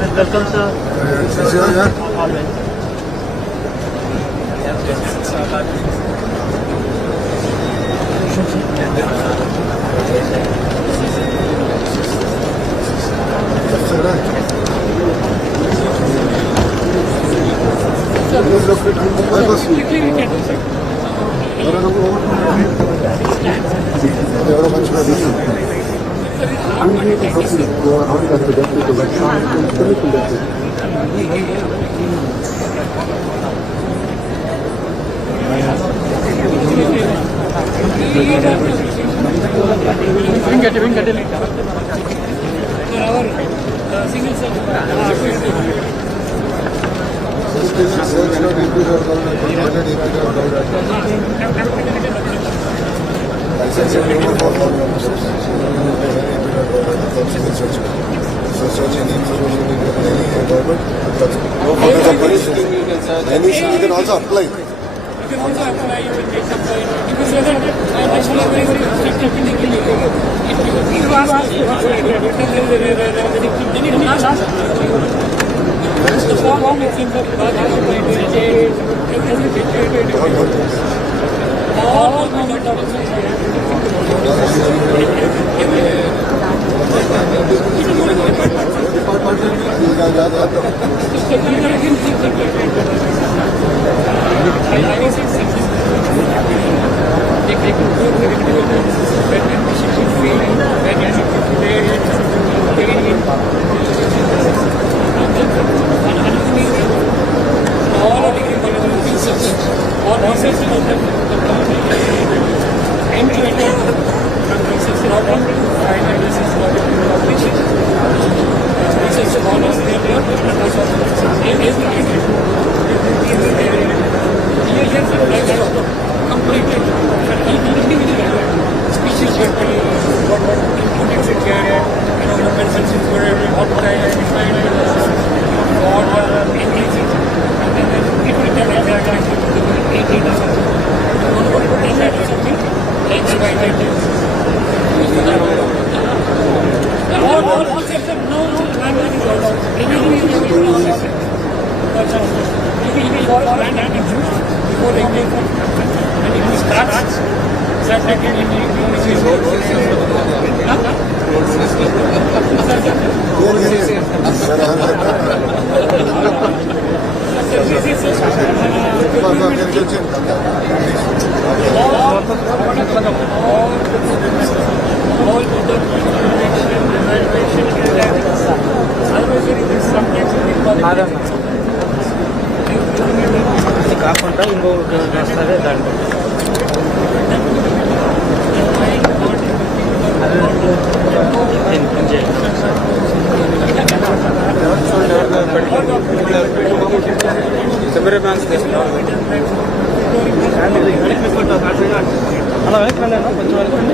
Alcanza. Eh, sí, sí, ya. Amén. Any issue you can also apply. You can also apply, you will get applied. Because whether uh, national level is restricted in the clinic, if you ask, then you will not ask. It's not long, it seems that Bajaj is like dedicated, everything dedicated. All government officers here. Department. Department. Department. Department. Department. Department. Department. దీన్ని చేయండి. Separate banks తీసుకోవాలి అలా వెనక్కి వెళ్ళాను కొంచెం వెనక్కి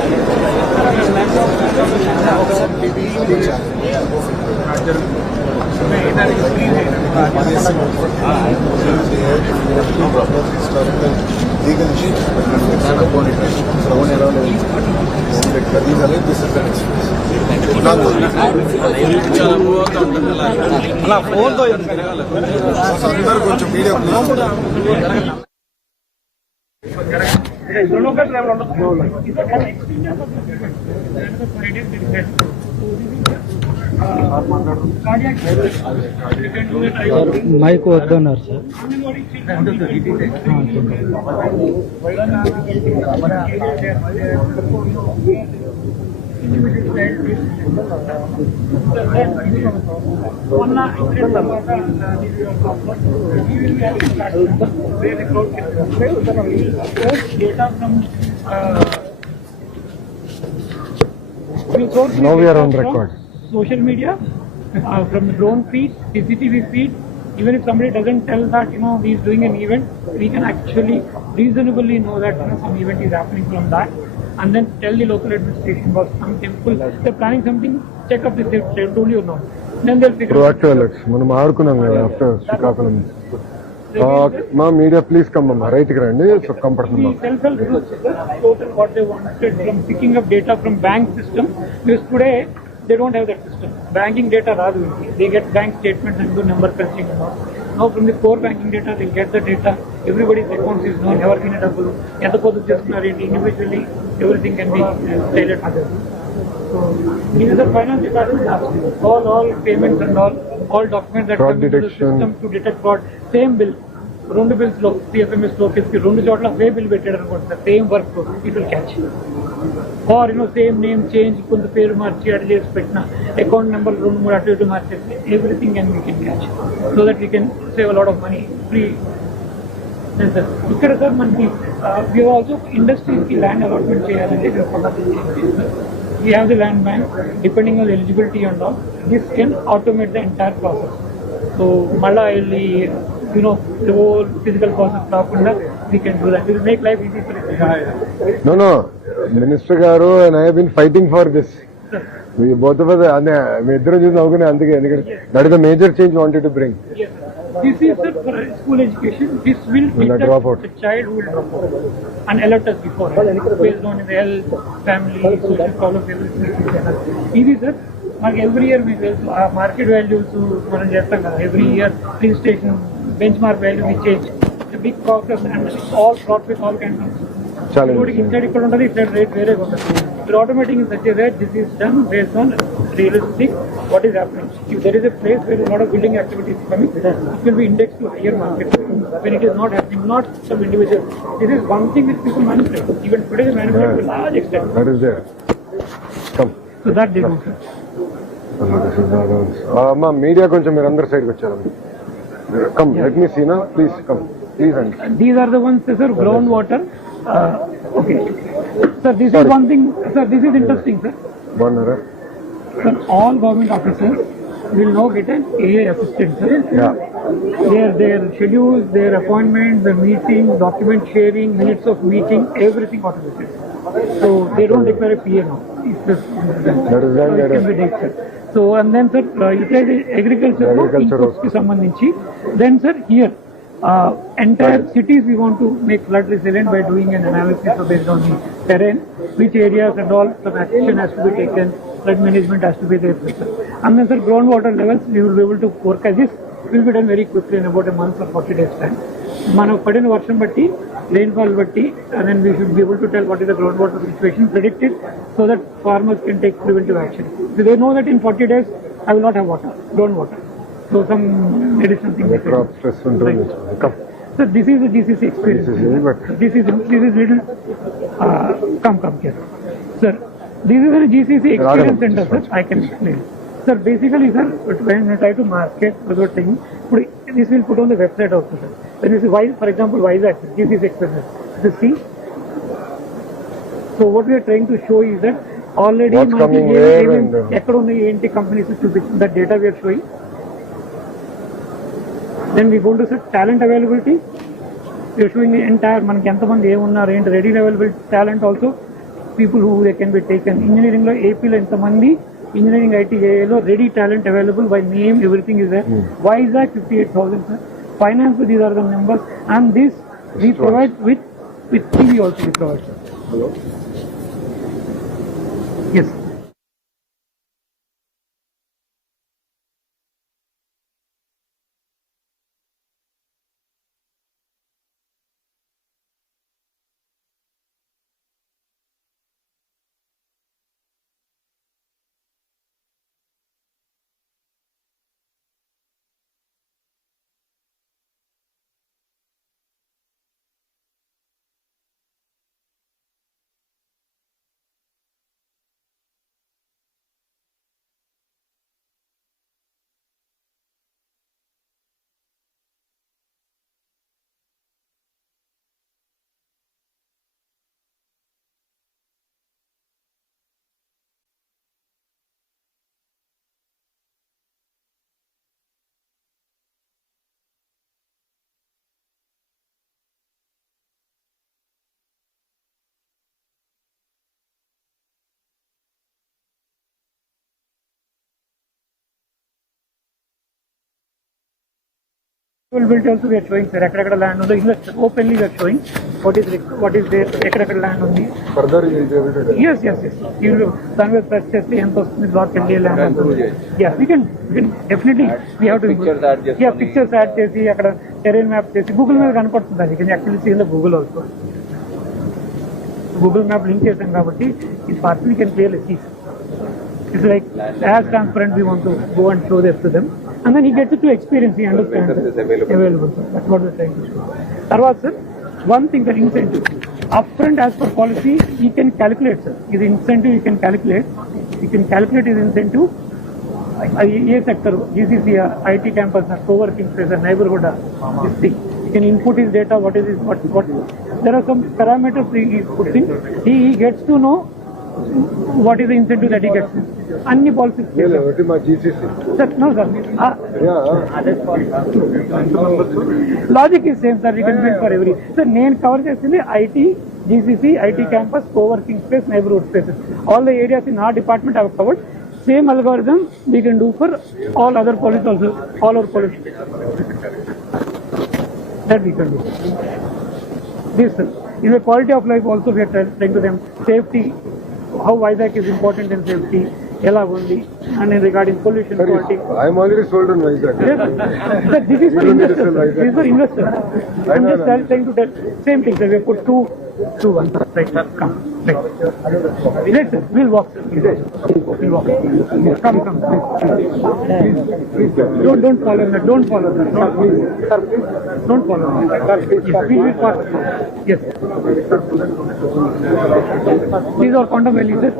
legal issues, but reflects upon it, thrown around and sector. These are like this is the next phase. అందరూ కొంచెం మీడియా మైక్ వద్దన్నారు సార్. చెప్పండి Now we are on record. Social media, uh, from the drone feed, CCTV feed, even if somebody doesn't tell that, you know, he's doing an event, we can actually reasonably know that, you know, some event is happening from that. and then tell the local administration about some temple. They're planning something, check up if they've, they've told you or not. Then they'll figure out. Proactive మనం ఆడుకున్నాం కదా after Srikakulam. Uh, మా media please కమ్మమ్మా రైట్కి రండి. So కంపడుతున్నాం self help groups total what they wanted from picking up data from bank system because today they don't have that system banking data రాదు. They get bank statements and number fencing అన్నమాట no from the core banking data they'll get the data everybody's accounts is known ఎవరికైనా డబ్బులు ఎంత పొదుపు చేస్తున్నారు ఏంటి? Individually everything can be uh, tailored to them. So this is the finance department asking. all all payments and all all documents that Fraud come into the detection. system to detect fraud same bill రెండు bills లో CFMS లో కి రెండు చోట్ల వే bill పెట్టాడు అనుకుంటున్నా same work it will catch or you know same name change కొంత పేరు మార్చి అటు చేసి పెట్టిన అకౌంట్ నెంబర్ రెండు మూడు అటు ఇటు మార్చేసి everything and we can catch so that we can save lot of money free sir ఇక్కడ సార్ మనకి వీ ఆల్సో ఇండస్ట్రీస్ కి ల్యాండ్ అలాట్మెంట్ చేయాలంటే we have the land bank depending on eligibility and all this can automate the entire process so మళ్ళా వెళ్ళి you know the whole physical process కాకుండా we can do that will make life easy for no no minister గారు and I been fighting for this me both of అదే మీ ఇద్దరు చూసి నవ్వుకునే అందుకే ఎందుకంటే that is the major change wanted to bring Yes. This is sir, for school education. This will Will not detect drop out. the child who will drop out and alert us before based on the health, family, social problems, everything. ఇది sir మనకి every year మీకు తెలుసు ఆ market values మనం చేస్తాం కదా every year registration bench mark value ఇచ్చేసి big process and all fraud with all kind Challenge. ఇంకోటి ఇన్సైడ్ ఇక్కడ ఉంటుంది ఇట్లా రేట్ వేరే ఉంటుంది ఇప్పుడు automatic in such rate this is done based on realistic what is happening if there is a place where lot of building activities coming it will be index to hire market when it is not happening not some individual this is one thing which people manipulate even today they manipulate to a large extent that is there come so that they do sir. అమ్మా media కొంచెం మీరు అందరు సైడ్కి వచ్చారు come let me Cena please come please అండి these are the ones sir groundwater uh, okay sir this Sorry. is one thing sir this is interesting sir బాగున్నారా Sir, all government officers will now get an AA assistant, sir. Yeah. Their, their schedules, their appointments, the meeting, document sharing, minutes of meeting, everything automated. So they don't require a PA now. It's just, That is done, so that it can is- be done, sir. So and then sir, uh, you said agriculture, no? Agriculture inputs కి సంబంధించి then sir here uh, entire cities we want to make flood resilient by doing an analysis of based on the terrain, which areas and all some action has to be taken, flood management has to be there. Sir. And then sir groundwater levels we will be able to forecast this will be done very quickly in about a month or 40 days time. మనం పడిన వర్షం బట్టి rainfall బట్టి and then we should be able to tell what is the groundwater situation predicted so that farmers can take preventive action. So they know that in 40 days I will not have water, groundwater. So some additional things. they can do. Crop stress ఉంటుంది come So this is the GCC experience. GCC, but- This is this is little. Uh, come come here, sir. This is a GCC experience Raghav, center, sir. I can explain. Sir, basically, sir, but when I try to market without thing, put- this will put on the website also, sir. When you see, why, for example, Vizag, sir, GCC experience. You see. So what we are trying to show is that already What's మనకి coming A- where ఏమేం- and, uh, ఎక్కడ ఉన్నాయి ఏంటి companies చూపించింది that data we are sowing then we gonna to set talent availability we are sowing the entire మనకి ఎంతమంది ఏమున్నారు ఏంటి ready available talent also people who they can be taken engineering లో ఏపీలో ఎంతమంది engineering IT ఏఏలో ready talent available by name everything is there Vizag fifty eight thousand sir finance these are the numbers and this we provide with with TV also we provide sir hello yes availability also we are showing sir ఎక్కడెక్కడ land ఉందో invest openly we are showing what is what is there ఎక్కడెక్కడ land ఉంది further ఇది yes yes yes you will దాని మీద press చేస్తే ఎంత వస్తుంది block LD land yeah we can we can definitely we have to Pictures add చేసుకొని- yeah pictures add చేసి అక్కడ టెరైన్ మ్యాప్ చేసి గూగుల్ మీద కనపడుతుంది అది can actually see in the google also Google map link చేసాం కాబట్టి ఈ part we can clearly see it's like as transparent we want to go and show this to them and then he gets to experience he understands Vendors is it. available. available sir. that's what we're trying to show తర్వాత sir one thing that incentive upfront as per policy he can calculate sir his incentive he can calculate he can calculate his incentive అది ఏ sector GCC IT campus coworking space neighbourhood this thing you can input is data what is what what there are some parameters ఈ putting he he gets to know what is the incentive that he gets అన్ని policies ఒకటి మా GCC sir no sir logic is same sir you can build for every sir నేను cover చేసింది IT GCC IT campus coworking space neighbourhood spaces all the areas in R department have covered same algorithm we can do for all other policies also all our policies that we can do. This is a quality of life also we are trying trying to them. Safety, how Vizag is important in safety, ఎలా ఉంది and regarding pollution Sorry, quality. I'm already sold on Vizag. Yes. this is for investors. This is for investors. I'm just no. trying to tell same thing. Sir. We put two, two one. Right, sir. Come. Right. Yes, sir. We'll walk. Sir. We'll walk. Yes. Come, come. Please, please. Don't, don't follow. Sir. Don't follow. Sir. Don't follow. Sir, please. Don't follow. Sir, please. We will pass. Yes. These are condom releases.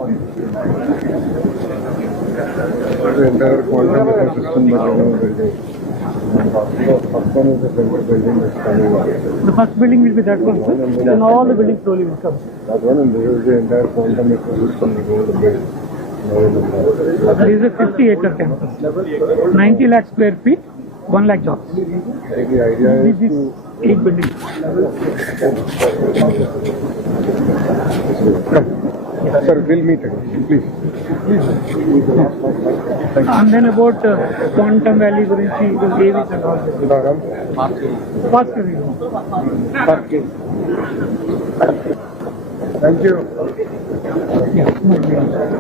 Sir. entire quantum ecosystem building. First one is the center building that's coming up. The first building will be that one, sir. Then all the buildings slowly will come. That one and there is the entire quantum ecosystem we're going to build. There is a 50 acre campus, 90 lakh square feet, 1 lakh jobs. The idea is to eight buildings. Sir, we'll meet again, please. And then about uh, quantum valley guరించి the AVs and all. Fast review. Thank you. Yeah.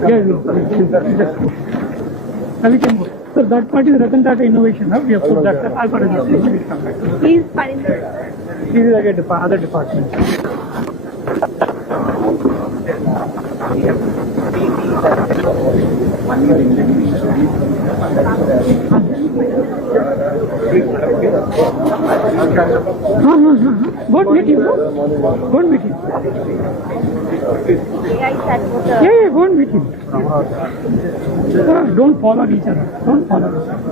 Yeah, you go. Now we can go. So that part is Ratan Tata Innovation Hub. We have put that. I've got a He's fine. This is like a other department. Go meeting. meet meeting. Yeah, yeah, go and meet him. Uh, ah, don't follow each other. Don't follow each other.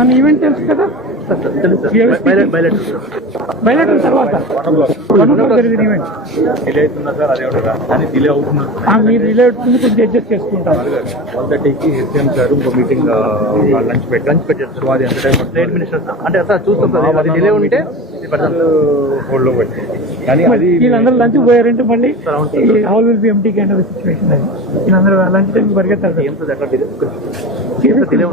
మన event తెలుసు కదా? బయలెటర్ తర్వాత. Delay మీరు relay అవుతుంది కొంచెం adjust చేసుకుంటారు one థర్టీకి hmm sir ఇంకో మీటింగ్ లంచ్ పెట్టి లంచ్ పెట్టేస్తారు అది ఎంత టైం స్టేట్ మినిస్టర్ సార్. అంటే అట్లా చూస్తాం సార్ అది డిలే ఉంటే హోల్డ్లో పెట్టి. కానీ అది వీళ్ళందరూ లంచ్ పోయారంటే మళ్ళీ hall will be empty kind of situation అది. వీళ్ళందరూ లంచ్ టైం పరిగెత్తారు అట్లా delay delay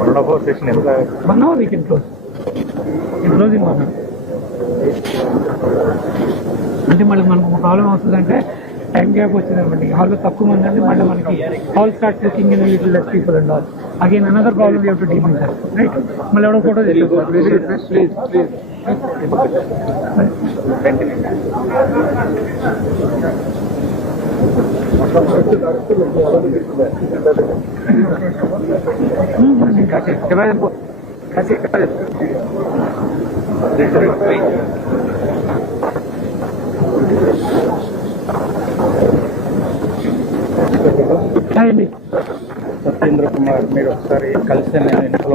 one hour session ఎంత one hour we can close close in one అంటే మళ్ళీ మనకు ఒక ప్రాబ్లం వస్తుందంటే టైం గ్యాప్ వచ్చిందనమాట హాల్లో తక్కువ మంది అంటే మళ్ళీ మనకి hall start looking in little less people and all again another problem you to deal with right మళ్ళీ ఎవడో ఫోటో ప్లీజ్ ప్లీజ్ అండి సత్యేంద్ర కుమార్ మీరు ఒకసారి కలిసి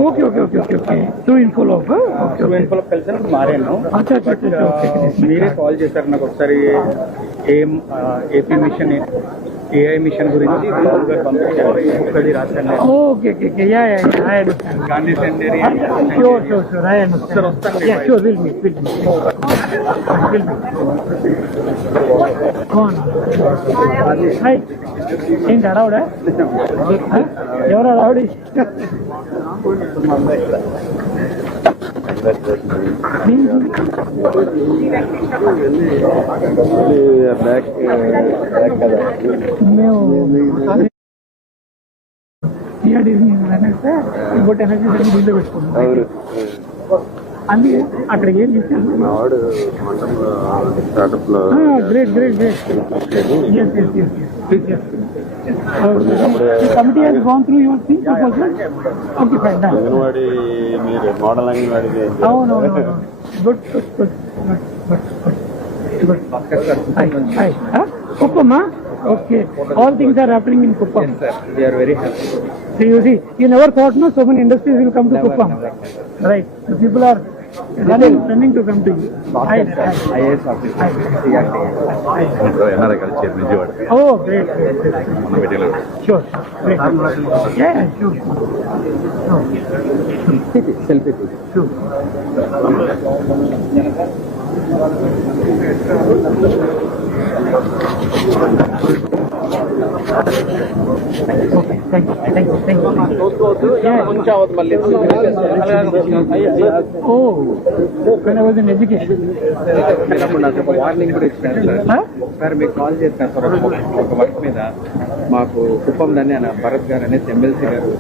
okay okay okay okay okay to ఇన్ఫోలో okay okay ఇన్ఫోలో కలిసి మారాను అచ్చా అచ్చా అచ్చా ఓకే మీరే కాల్ చేశారు నాకు ఒకసారి ఏం ఏపీ మిషన్ ఏఐ మిషన్ గురించి బాబు గారు పంపించారు ఒక్కడి రాష్ట్రంలో okay okay okay yeah yeah yeah I understand Gandhi century Sure, sure, sure. I understand. Sir, వస్తాను. Yeah, sure. We'll meet. We'll meet. We'll meet. Go on. Hi. ఏంటి అడావుడా ఎవరు అడావుడి Disney boat energy bill ಬೇಕು ఇంకోటి energy అన్ని దీంట్లో పెట్టుకున్నాం అవును అందుకే అక్కడ ఏం చేశాను వాడు మండలంలో స్టార్టప్ లో great great great S S S committee has gone through your thing proposal okay fine done anganwadi మీరు మోడల్ అంగన్వాడికి అవునవును good good good good good hi hi కుప్పమ్మా okay all things are happening in Kuppam they are very happy So you see, you never thought no, so many industries will come to Kuppam. Right. The people are running to complete I A S officer N R I college chair Vijayawada oh great ಮೊನ್ನೆ ಭೇಟಿ sure selfie sure Thank you. Education sir మీకు call చేస్తాను sir ఒక work మీద మాకు కుప్పం దాన్ని భరత్ గారు అనేసి ఎమ్మెల్సీ గారు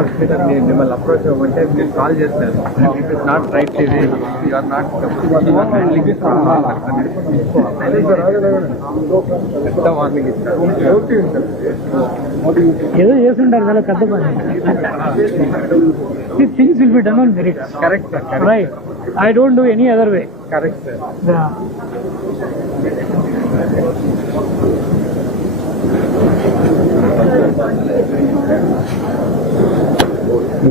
ఆయన ఒక వర్క్ మీద నేను మిమ్మల్ని అప్రోచ్ అవ్వమంటే మీరు కాల్ చేస్తారు. ఇట్ ఇస్ నాట్ రైట్ ఇది యు ఆర్ నాట్ పెద్ద వార్నింగ్ ఇస్తారు ఏదో చేస్తుంటారు కదా పెద్ద పని. Things will be done on merit correct sir right I don't do any other way correct sir Oh,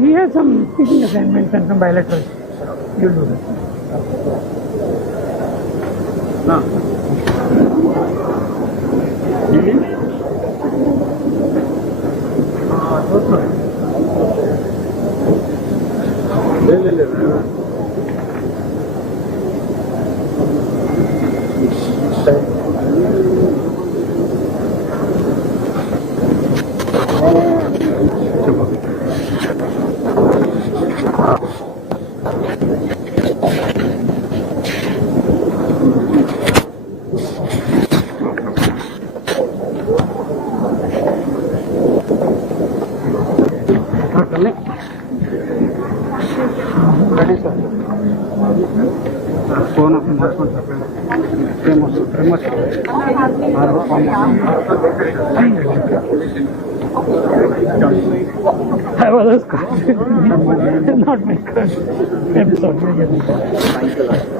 he has some speaking assignments and some bilateral. You'll do that. No. I my episode.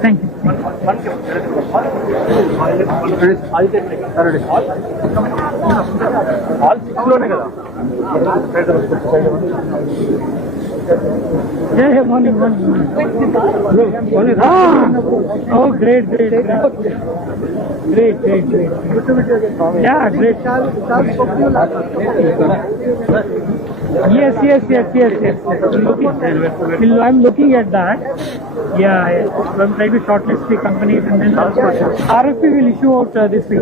Thank you. Yeah, yeah, morning, morning. Ah, oh, great, great. Great, great, great. Yeah, great. Yes, yes, yes, yes, yes. I'm looking, I'm looking at that. Yeah, I, I'm trying to shortlist the companies and then ask questions. RFP will issue out uh, this week.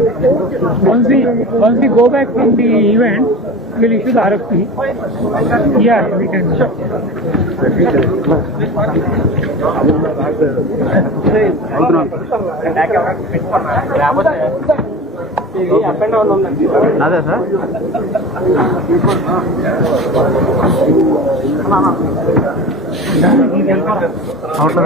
Once we once we go back from the event, we'll issue the RFP. Yeah, we can. Sure. అదే sir outlet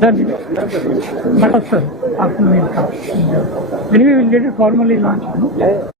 But sir, after we'll come. Anyway, we'll get it formally launched. no?